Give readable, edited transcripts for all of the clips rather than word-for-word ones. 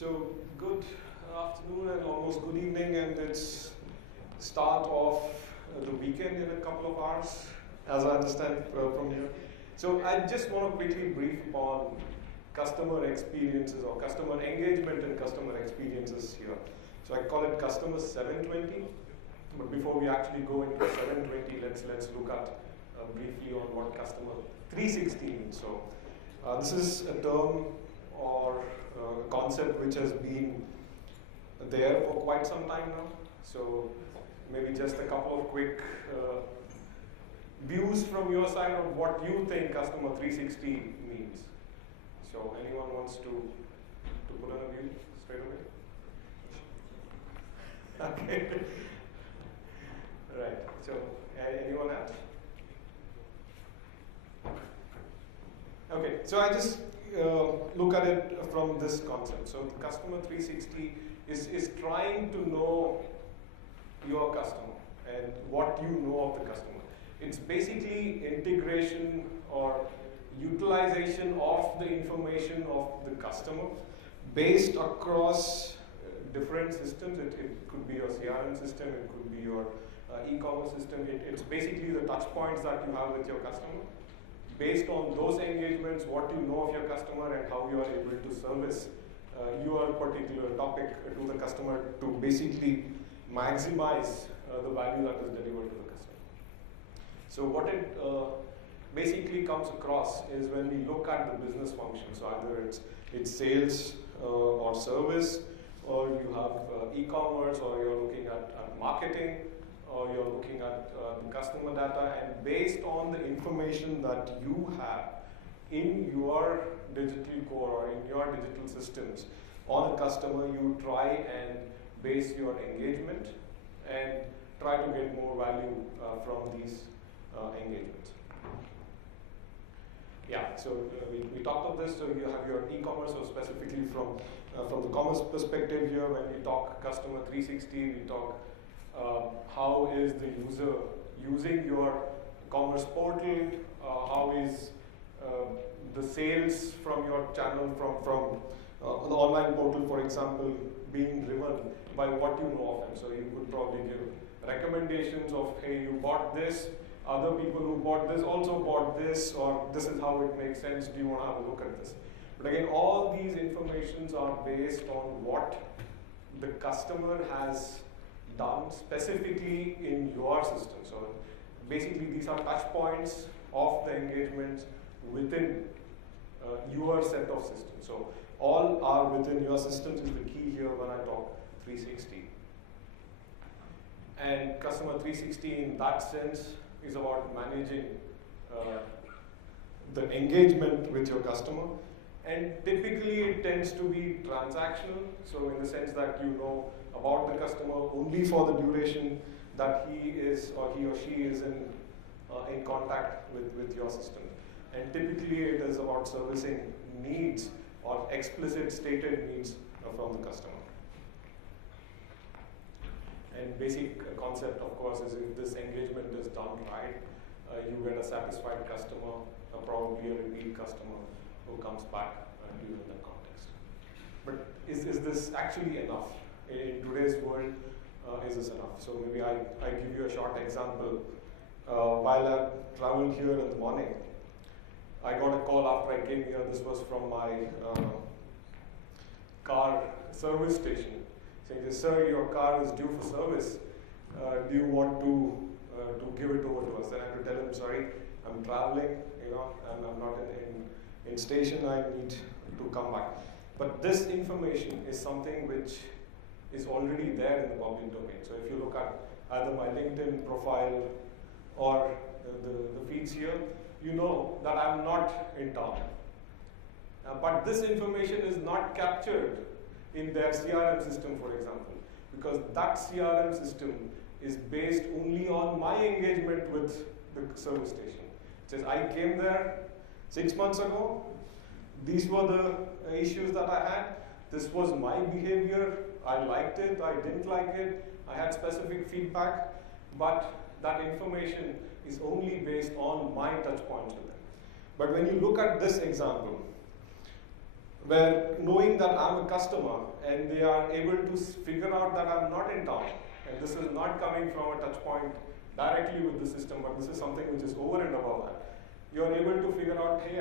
So good afternoon and almost good evening, and it's start of the weekend in a couple of hours, as I understand from here. So I just want to quickly brief on customer experiences or customer engagement and customer experiences here. So I call it Customer 720. But before we actually go into 720, let's look at briefly on what Customer 360 means. So this is a term or concept which has been there for quite some time now. So maybe just a couple of quick views from your side of what you think Customer 360 means. So anyone wants to put on a view straight away? Okay. Right. So anyone else? Okay. So I just look at it from this concept. So the Customer 360 is trying to know your customer and what you know of the customer. It's basically integration or utilization of the information of the customer based across different systems. It could be your CRM system, it could be your e-commerce system. It's basically the touch points that you have with your customer. Based on those engagements, what you know of your customer and how you are able to service your particular topic to the customer to basically maximize the value that is delivered to the customer. So what it basically comes across is when we look at the business functions, so either it's sales or service, or you have e-commerce, or you're looking at marketing, or you're looking at the customer data, and based on the information that you have in your digital core or in your digital systems on a customer, you try and base your engagement and try to get more value from these engagements. Yeah, so we talked of this. So you have your e-commerce, so specifically from the commerce perspective here, when we talk Customer 360, we talk how is the user using your commerce portal, how is the sales from your channel from the online portal, for example, being driven by what you know of them. So you could probably give recommendations of, hey, you bought this, other people who bought this also bought this, or this is how it makes sense, do you want to have a look at this? But again, all these informations are based on what the customer has done specifically in your system. So basically these are touch points of the engagements within your set of systems. So all are within your systems is the key here when I talk 360. And Customer 360 in that sense is about managing the engagement with your customer. And typically it tends to be transactional, so in the sense that you know about the customer only for the duration that he or she is in contact with your system. And typically it is about servicing needs or explicit stated needs from the customer. And basic concept, of course, is if this engagement is done right, you get a satisfied customer, probably a repeat customer who comes back to you in that context. But is this actually enough? In today's world, is this enough? So maybe I give you a short example. While I traveled here in the morning, I got a call after I came here. This was from my car service station, saying, "Sir, your car is due for service. Do you want to give it over to us?" Then I had to tell him, "Sorry, I'm traveling, and I'm not in station. I need to come back." But this information is something which is already there in the public domain. So if you look at either my LinkedIn profile or the feeds here, you know that I'm not in town. But this information is not captured in their CRM system, for example, because that CRM system is based only on my engagement with the service station. It says, I came there 6 months ago, these were the issues that I had, this was my behavior, I liked it, I didn't like it, I had specific feedback, but that information is only based on my touch points with them. But when you look at this example, where knowing that I'm a customer and they are able to figure out that I'm not in town, and this is not coming from a touch point directly with the system, but this is something which is over and above that. You're able to figure out, hey,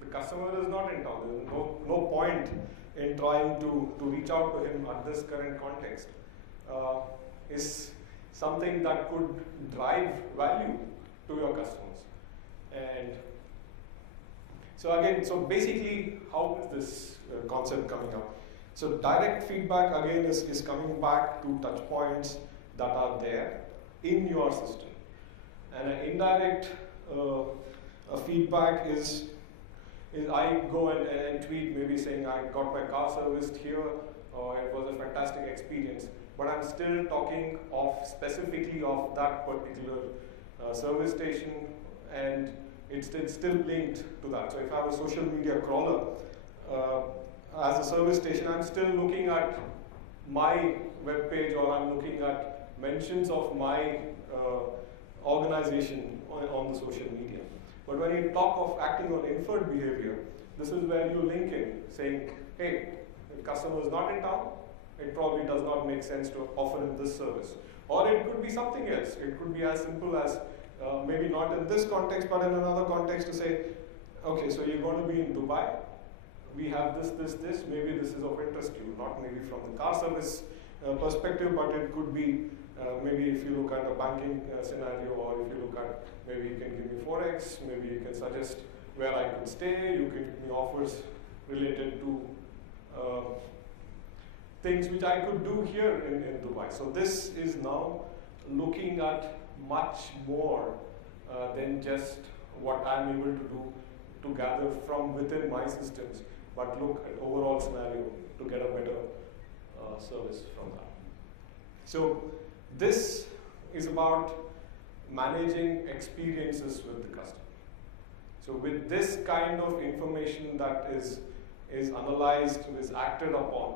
the customer is not in town. There's no point in trying to reach out to him at this current context. Is something that could drive value to your customers. And so again, so basically, how is this concept coming up? So direct feedback again is coming back to touch points that are there in your system. And an indirect feedback is I go and tweet maybe saying I got my car serviced here, or it was a fantastic experience, but I'm still talking specifically of that particular service station, and it's still linked to that. So if I have a social media crawler as a service station, I'm still looking at my web page, or I'm looking at mentions of my organization on the social media. But when you talk of acting on inferred behavior, this is where you link in, saying, hey, the customer is not in town, it probably does not make sense to offer him this service. Or it could be something else. It could be as simple as, maybe not in this context, but in another context to say, okay, so you're going to be in Dubai, we have this, maybe this is of interest to you, not maybe from the car service perspective, but it could be maybe if you look at a banking scenario, or if you look at, maybe you can give me Forex, maybe you can suggest where I could stay, you can give me offers related to things which I could do here in Dubai. So this is now looking at much more than just what I'm able to do to gather from within my systems, but look at overall scenario to get a better service from that. So this is about managing experiences with the customer. So with this kind of information that is analyzed, is acted upon,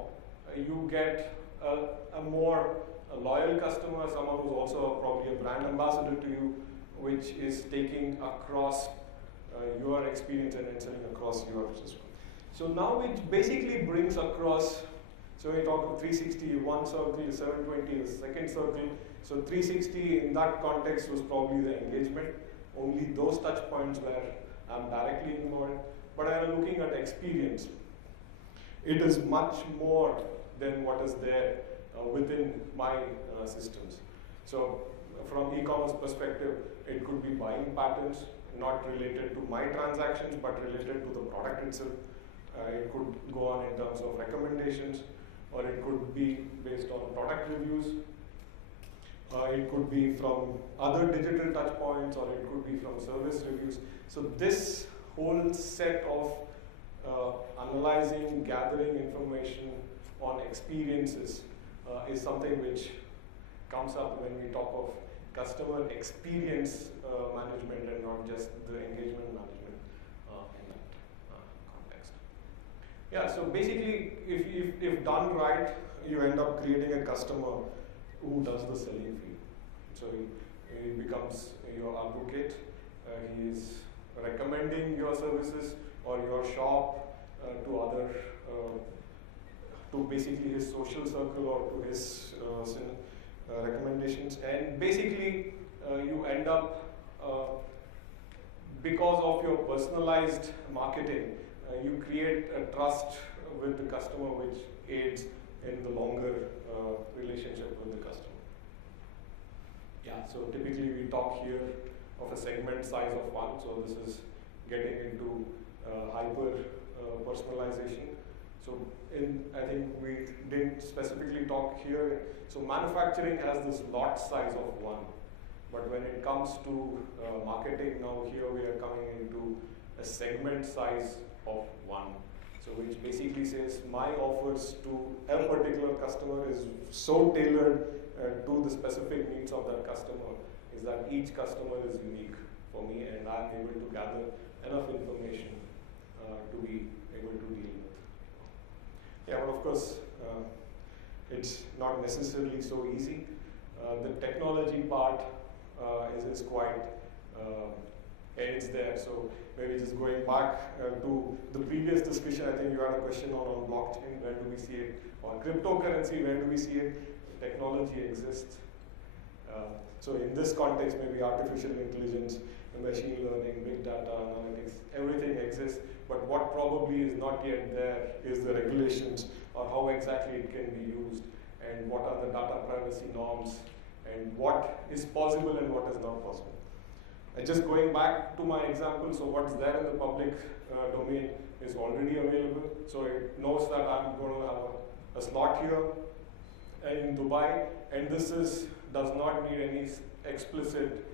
you get a more loyal customer, someone who's also probably a brand ambassador to you, which is taking across your experience and selling across your system. So now it basically brings across, so we talk of 360, one circle, 720 is the second circle. So 360 in that context was probably the engagement, only those touch points where I'm directly involved. But I'm looking at experience. It is much more than what is there within my systems. So from e-commerce perspective, it could be buying patterns, not related to my transactions, but related to the product itself. It could go on in terms of recommendations, or it could be based on product reviews. It could be from other digital touch points, or it could be from service reviews. So this whole set of analyzing, gathering information on experiences is something which comes up when we talk of customer experience management and not just the engagement management in that context. Yeah, so basically, if done right, you end up creating a customer who does the selling for you. So he becomes your advocate, he is recommending your services or your shop to other, to basically his social circle or to his recommendations, and basically you end up, because of your personalized marketing, you create a trust with the customer which aids in the longer relationship with the customer. Yeah, so typically we talk here of a segment size of 1, so this is getting into hyper personalization. So I think we didn't specifically talk here. So manufacturing has this lot size of 1, but when it comes to marketing, now here we are coming into a segment size of 1. So which basically says my offers to a particular customer is so tailored to the specific needs of that customer, is that each customer is unique for me, and I'm able to gather enough information to be able to deal with. Yeah, but of course, it's not necessarily so easy. The technology part is quite and it's there. So maybe just going back to the previous discussion, I think you had a question on blockchain, where do we see it? On cryptocurrency, where do we see it? Technology exists. So in this context, maybe artificial intelligence, machine learning, big data, analytics, everything exists. But what probably is not yet there is the regulations, or how exactly it can be used, and what are the data privacy norms, and what is possible and what is not possible. And just going back to my example, so what's there in the public domain is already available. So it knows that I'm going to have a slot here in Dubai, and does not need any explicit,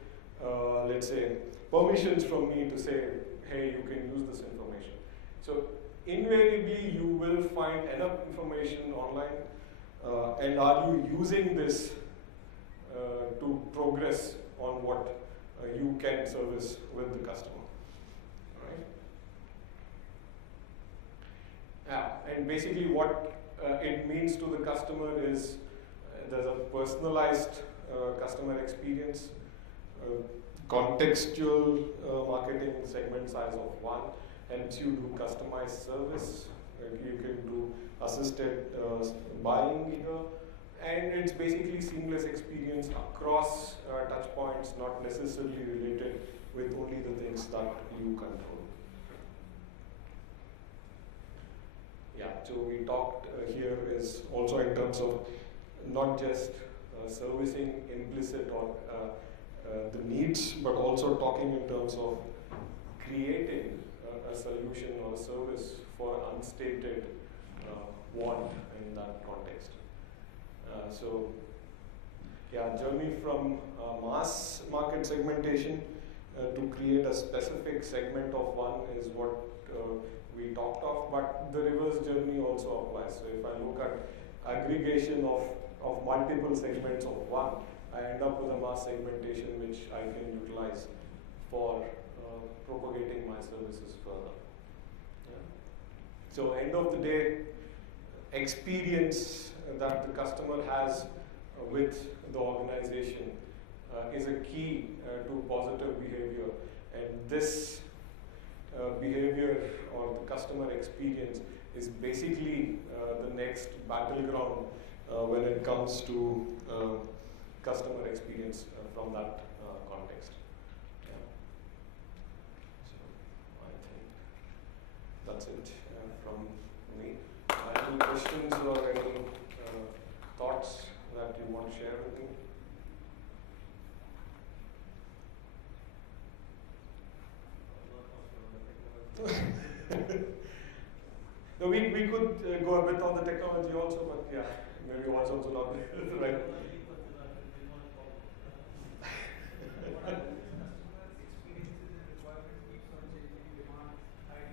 let's say, permissions from me to say, hey, you can use this information. So invariably, you will find enough information online, and are you using this to progress on what you can service with the customer, right? Yeah, and basically what it means to the customer is there's a personalized customer experience, contextual marketing, segment size of 1, helps you do customized service, you can do assisted buying here, and it's basically seamless experience across touch points, not necessarily related with only the things that you control. Yeah, so we talked here is also in terms of not just servicing implicit or the needs, but also talking in terms of creating a solution or a service for unstated want in that context. So, yeah, journey from mass market segmentation to create a specific segment of one is what we talked of, but the reverse journey also applies. So if I look at aggregation of multiple segments of one, I end up with a mass segmentation which I can utilize for propagating my services further. Yeah. So end of the day, experience that the customer has with the organization is a key to positive behavior, and this behavior or the customer experience is basically the next battleground when it comes to customer experience from that context. Yeah. So I think that's it from me. Any questions or any thoughts that you want to share with me? No, we could go a bit on the technology also, but yeah, maybe was also not the right.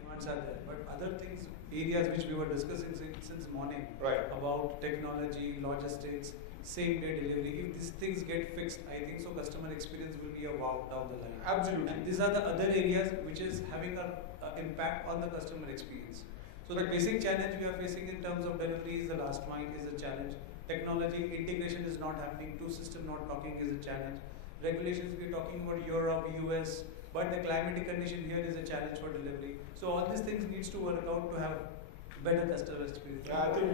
Demands are there, but other things, areas which we were discussing since morning, right, about technology, logistics, same day delivery. If these things get fixed, I think so customer experience will be a wow down the line. Absolutely. And these are the other areas which is having an impact on the customer experience. So the basic challenge we are facing in terms of delivery is the last mile is a challenge. Technology integration is not happening, two system not talking is a challenge. Regulations, we are talking about Europe, US, but the climatic condition here is a challenge for delivery. So all these things needs to work out to have better customer experience. Yeah, I think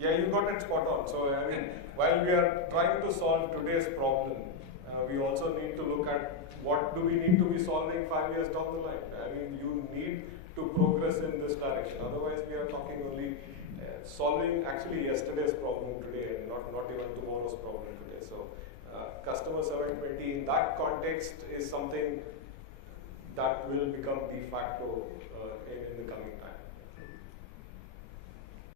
you got it spot on. So I mean, while we are trying to solve today's problem, we also need to look at what do we need to be solving 5 years down the line. I mean, you need to progress in this direction. Otherwise, we are talking only solving actually yesterday's problem today and not even tomorrow's problem today. So customer 720 in that context is something that will become de facto in the coming time.